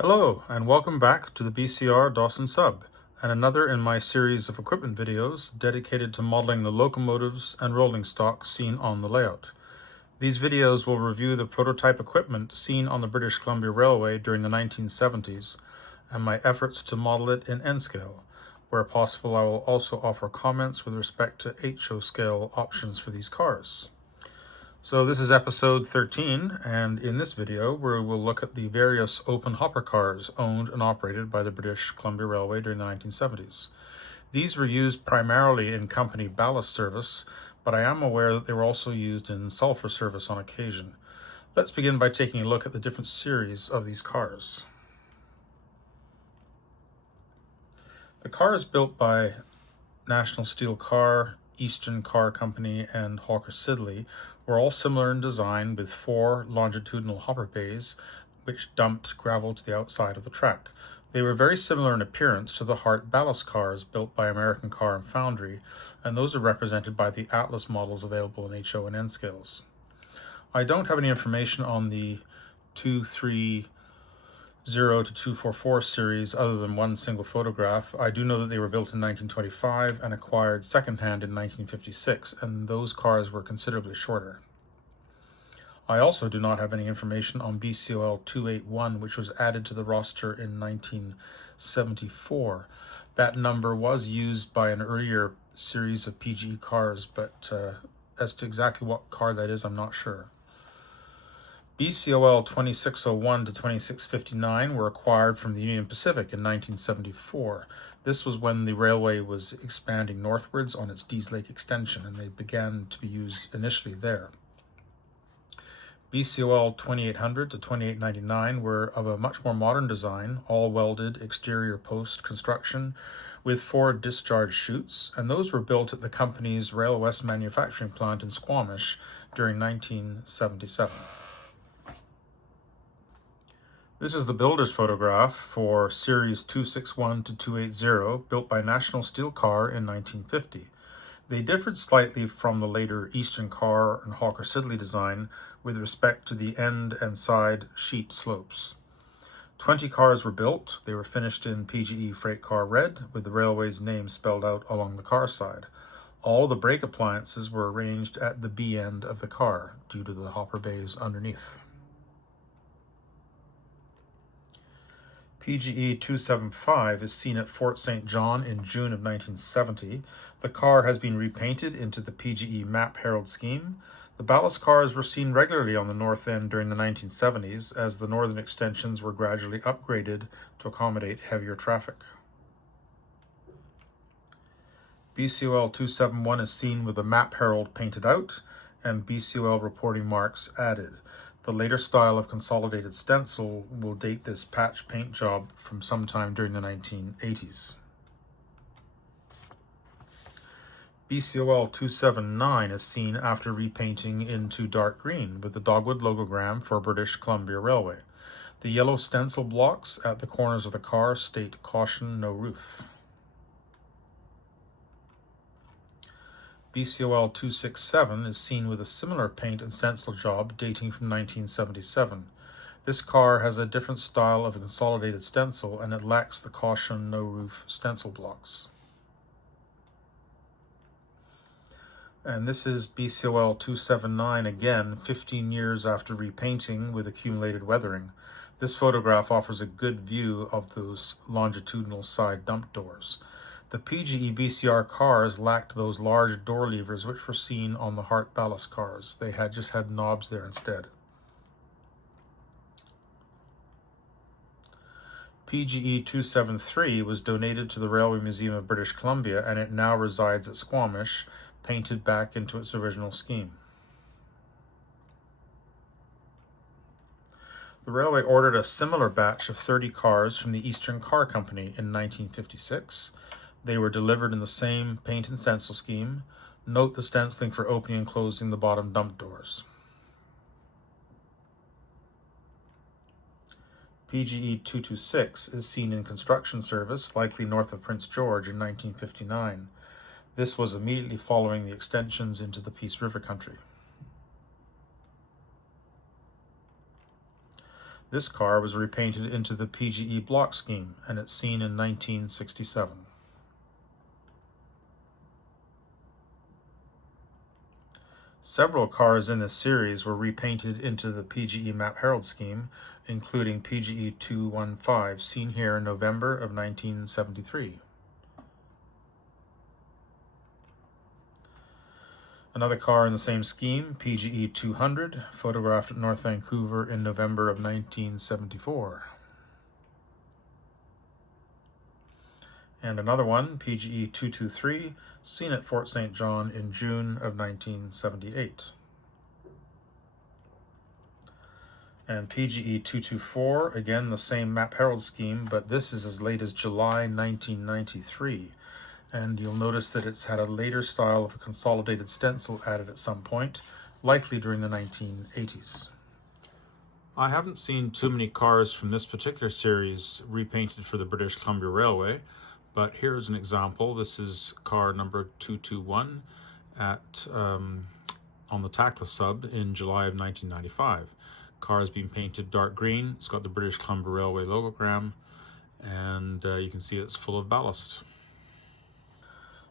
Hello, and welcome back to the BCR Dawson sub, and another in my series of equipment videos dedicated to modeling the locomotives and rolling stock seen on the layout. These videos will review the prototype equipment seen on the British Columbia Railway during the 1970s, and my efforts to model it in N-scale. Where possible, I will also offer comments with respect to HO scale options for these cars. So this is episode 13, and in this video we will look at the various open hopper cars owned and operated by the British Columbia Railway during the 1970s. These were used primarily in company ballast service, but I am aware that they were also used in sulfur service on occasion. Let's begin by taking a look at the different series of these cars. The car is built by National Steel Car, Eastern Car Company, and Hawker Siddeley were all similar in design, with 4 longitudinal hopper bays which dumped gravel to the outside of the track. They were very similar in appearance to the Hart ballast cars built by American Car and Foundry, and those are represented by the Atlas models available in HO and N scales. I don't have any information on the 230 to 244 series other than one single photograph. I do know that they were built in 1925 and acquired secondhand in 1956, and those cars were considerably shorter. I also do not have any information on BCOL 281, which was added to the roster in 1974. That number was used by an earlier series of PGE cars, but as to exactly what car that is, I'm not sure. BCOL 2601 to 2659 were acquired from the Union Pacific in 1974. This was when the railway was expanding northwards on its Dease Lake extension, and they began to be used initially there. BCOL 2800 to 2899 were of a much more modern design, all welded exterior post construction with 4 discharge chutes, and those were built at the company's Rail West manufacturing plant in Squamish during 1977. This is the builder's photograph for Series 261 to 280, built by National Steel Car in 1950. They differed slightly from the later Eastern Car and Hawker Siddeley design with respect to the end and side sheet slopes. 20 cars were built. They were finished in PGE Freight Car Red, with the railway's name spelled out along the car side. All the brake appliances were arranged at the B end of the car, due to the hopper bays underneath. PGE 275 is seen at Fort St. John in June of 1970. The car has been repainted into the PGE Map Herald scheme. The ballast cars were seen regularly on the north end during the 1970s as the northern extensions were gradually upgraded to accommodate heavier traffic. BCOL 271 is seen with the Map Herald painted out and BCOL reporting marks added. The later style of consolidated stencil will date this patch paint job from sometime during the 1980s. BCOL 279 is seen after repainting into dark green with the dogwood logogram for British Columbia Railway. The yellow stencil blocks at the corners of the car state "Caution, no roof." BCOL 267 is seen with a similar paint and stencil job dating from 1977. This car has a different style of a consolidated stencil, and it lacks the "Caution, no roof" stencil blocks. And this is BCOL 279 again, 15 years after repainting with accumulated weathering. This photograph offers a good view of those longitudinal side dump doors. The PGE BCR cars lacked those large door levers which were seen on the Hart ballast cars. They just had knobs there instead. PGE 273 was donated to the Railway Museum of British Columbia, and it now resides at Squamish, painted back into its original scheme. The railway ordered a similar batch of 30 cars from the Eastern Car Company in 1956. They were delivered in the same paint and stencil scheme. Note the stenciling for opening and closing the bottom dump doors. PGE 226 is seen in construction service, likely north of Prince George in 1959. This was immediately following the extensions into the Peace River country. This car was repainted into the PGE block scheme, and it's seen in 1967. Several cars in this series were repainted into the PGE Map Herald scheme, including PGE 215, seen here in November of 1973. Another car in the same scheme, PGE 200, photographed at North Vancouver in November of 1974. And another one, PGE 223, seen at Fort St. John in June of 1978. And PGE 224, again the same Map Herald scheme, but this is as late as July 1993. And you'll notice that it's had a later style of a consolidated stencil added at some point, likely during the 1980s. I haven't seen too many cars from this particular series repainted for the British Columbia Railway, but here's an example. This is car number 221 on the Takla sub in July of 1995. Car has been painted dark green. It's got the British Columbia Railway logogram, and you can see it's full of ballast.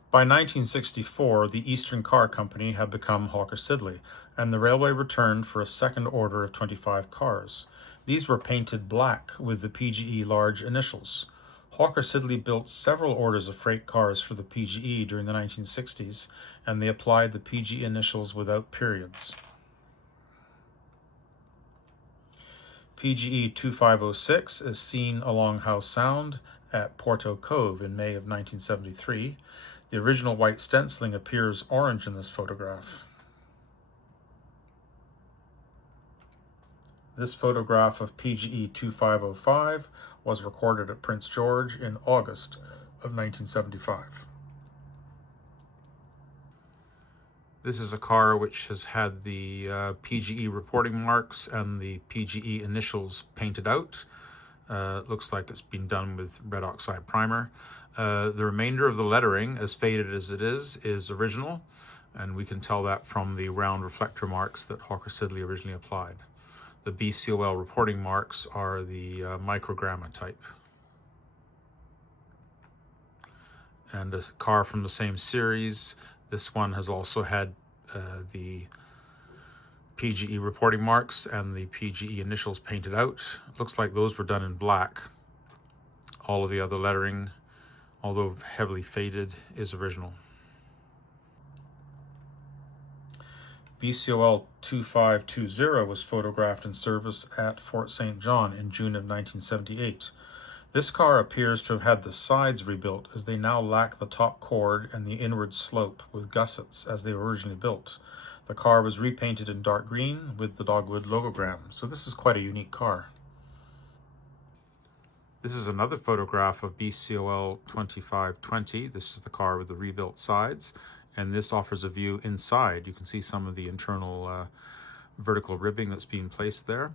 By 1964, the Eastern Car Company had become Hawker Siddeley, and the railway returned for a second order of 25 cars. These were painted black with the PGE large initials. Hawker Siddeley built several orders of freight cars for the PGE during the 1960s, and they applied the PGE initials without periods. PGE 2506 is seen along Howe Sound at Porto Cove in May of 1973. The original white stenciling appears orange in this photograph. This photograph of PGE 2505 was recorded at Prince George in August of 1975. This is a car which has had the PGE reporting marks and the PGE initials painted out. It looks like it's been done with red oxide primer. The remainder of the lettering, as faded as it is original, and we can tell that from the round reflector marks that Hawker Siddeley originally applied. The BCOL reporting marks are the microgramma type. And a car from the same series, this one has also had the PGE reporting marks and the PGE initials painted out. It looks like those were done in black. All of the other lettering, although heavily faded, is original. BCOL 2520 was photographed in service at Fort St. John in June of 1978. This car appears to have had the sides rebuilt, as they now lack the top chord and the inward slope with gussets as they were originally built. The car was repainted in dark green with the dogwood logogram, so this is quite a unique car. This is another photograph of BCOL 2520. This is the car with the rebuilt sides, and this offers a view inside. You can see some of the internal vertical ribbing that's being placed there,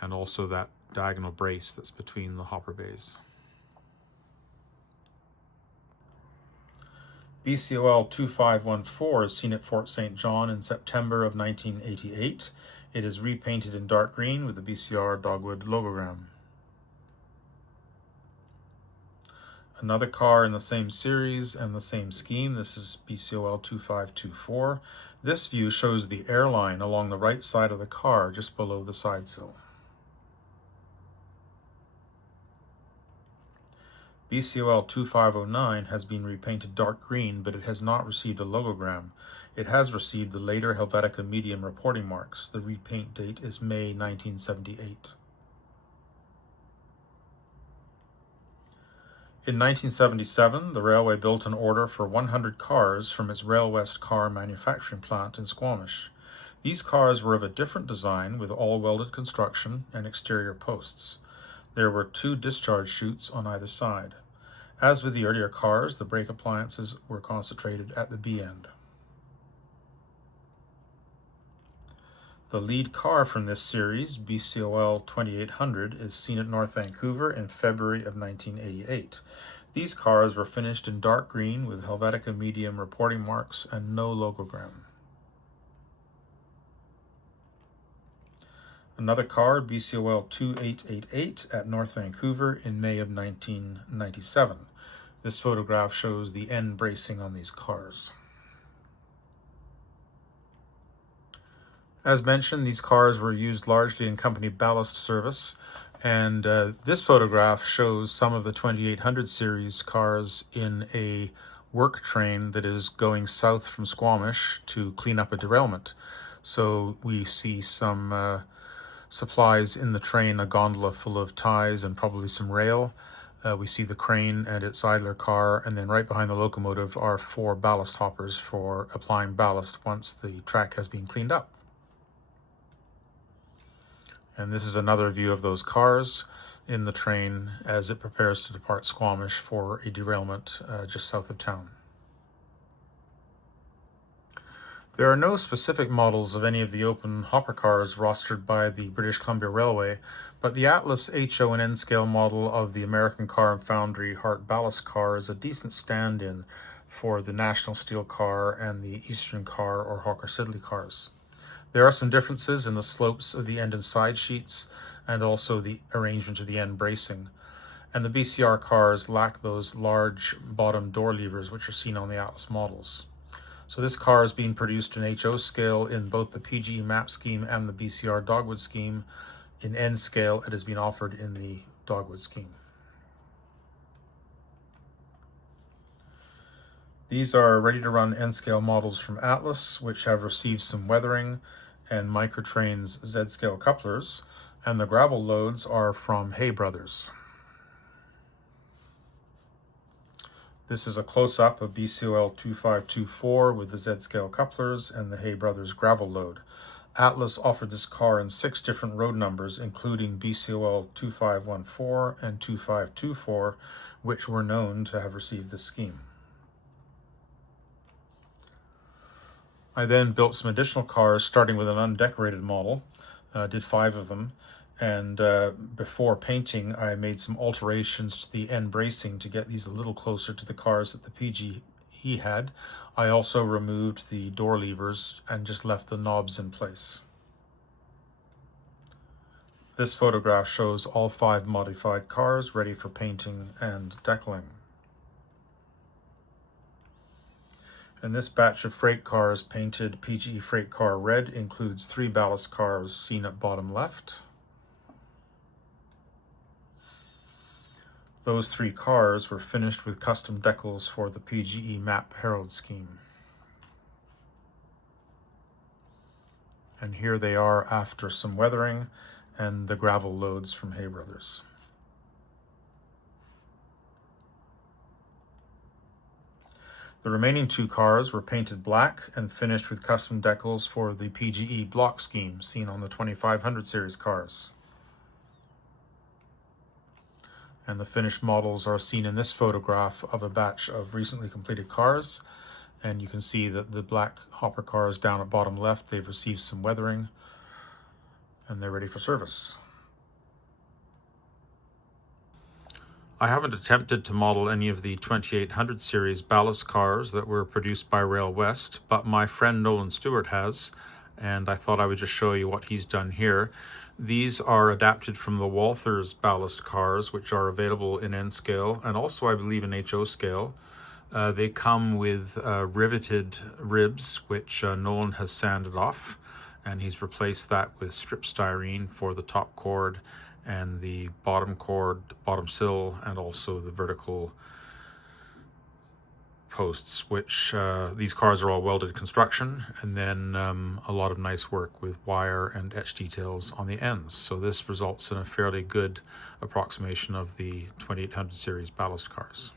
and also that diagonal brace that's between the hopper bays. BCOL 2514 is seen at Fort St. John in September of 1988. It is repainted in dark green with the BCR dogwood logogram. Another car in the same series and the same scheme. This is BCOL 2524. This view shows the airline along the right side of the car just below the side sill. BCOL 2509 has been repainted dark green, but it has not received a logogram. It has received the later Helvetica medium reporting marks. The repaint date is May 1978. In 1977, the railway built an order for 100 cars from its Rail West car manufacturing plant in Squamish. These cars were of a different design with all welded construction and exterior posts. There were 2 discharge chutes on either side. As with the earlier cars, the brake appliances were concentrated at the B end. The lead car from this series, BCOL 2800, is seen at North Vancouver in February of 1988. These cars were finished in dark green with Helvetica medium reporting marks and no logogram. Another car, BCOL 2888 at North Vancouver in May of 1997. This photograph shows the end bracing on these cars. As mentioned, these cars were used largely in company ballast service, and this photograph shows some of the 2800 series cars in a work train that is going south from Squamish to clean up a derailment. So we see some supplies in the train, a gondola full of ties and probably some rail. We see the crane and its idler car, and then right behind the locomotive are 4 ballast hoppers for applying ballast once the track has been cleaned up. And this is another view of those cars in the train as it prepares to depart Squamish for a derailment just south of town. There are no specific models of any of the open hopper cars rostered by the British Columbia Railway, but the Atlas HO and N scale model of the American Car and Foundry Hart ballast car is a decent stand-in for the National Steel car and the Eastern Car or Hawker Siddeley cars. There are some differences in the slopes of the end and side sheets and also the arrangement of the end bracing. And the BCR cars lack those large bottom door levers which are seen on the Atlas models. So this car is being produced in HO scale in both the PGE map scheme and the BCR dogwood scheme. In N scale, it has been offered in the dogwood scheme. These are ready-to-run N-scale models from Atlas, which have received some weathering and Microtrain's Z-scale couplers, and the gravel loads are from Hay Brothers. This is a close-up of BCOL 2524 with the Z-scale couplers and the Hay Brothers gravel load. Atlas offered this car in 6 different road numbers, including BCOL 2514 and 2524, which were known to have received this scheme. I then built some additional cars, starting with an undecorated model, did 5 of them, and before painting I made some alterations to the end bracing to get these a little closer to the cars that the PGE had. I also removed the door levers and just left the knobs in place. This photograph shows all 5 modified cars ready for painting and decaling. And this batch of freight cars painted PGE Freight Car Red includes 3 ballast cars seen at bottom left. Those 3 cars were finished with custom decals for the PGE Map Herald scheme. And here they are after some weathering and the gravel loads from Hay Brothers. The remaining 2 cars were painted black and finished with custom decals for the PGE block scheme seen on the 2500 series cars. And the finished models are seen in this photograph of a batch of recently completed cars. And you can see that the black hopper cars down at bottom left, they've received some weathering and they're ready for service. I haven't attempted to model any of the 2800 series ballast cars that were produced by Rail West, but my friend Nolan Stewart has, and I thought I would just show you what he's done here. These are adapted from the Walthers ballast cars, which are available in N scale and also I believe in HO scale. They come with riveted ribs, which Nolan has sanded off, and he's replaced that with strip styrene for the top cord and the bottom cord, bottom sill, and also the vertical posts, which these cars are all welded construction, and then a lot of nice work with wire and etch details on the ends. So this results in a fairly good approximation of the 2800 series ballast cars.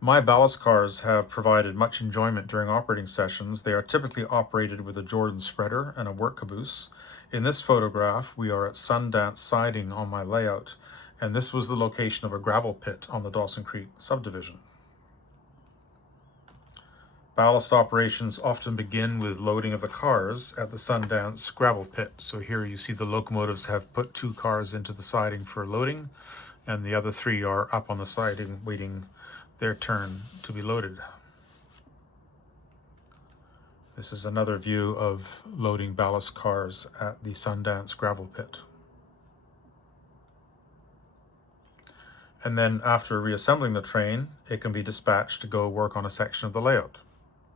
My ballast cars have provided much enjoyment during operating sessions. They are typically operated with a Jordan spreader and a work caboose. In this photograph, we are at Sundance Siding on my layout, and this was the location of a gravel pit on the Dawson Creek subdivision. Ballast operations often begin with loading of the cars at the Sundance gravel pit. So here you see the locomotives have put 2 cars into the siding for loading, and the other 3 are up on the siding waiting their turn to be loaded. This is another view of loading ballast cars at the Sundance gravel pit. And then after reassembling the train, it can be dispatched to go work on a section of the layout.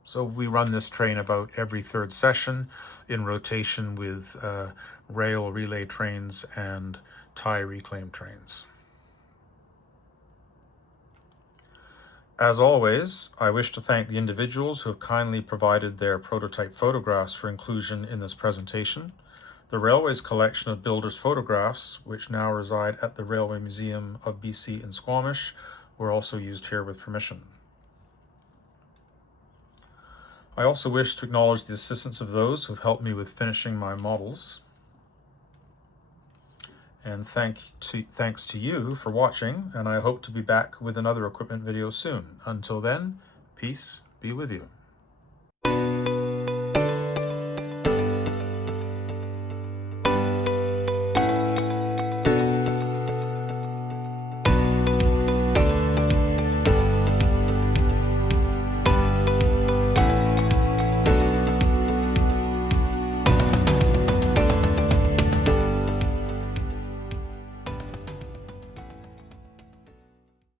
So we run this train about every third session in rotation with rail relay trains and tie reclaim trains. As always, I wish to thank the individuals who have kindly provided their prototype photographs for inclusion in this presentation. The Railways collection of builders' photographs, which now reside at the Railway Museum of BC in Squamish, were also used here with permission. I also wish to acknowledge the assistance of those who have helped me with finishing my models. And thanks to you for watching, and I hope to be back with another equipment video soon. Until then, peace be with you.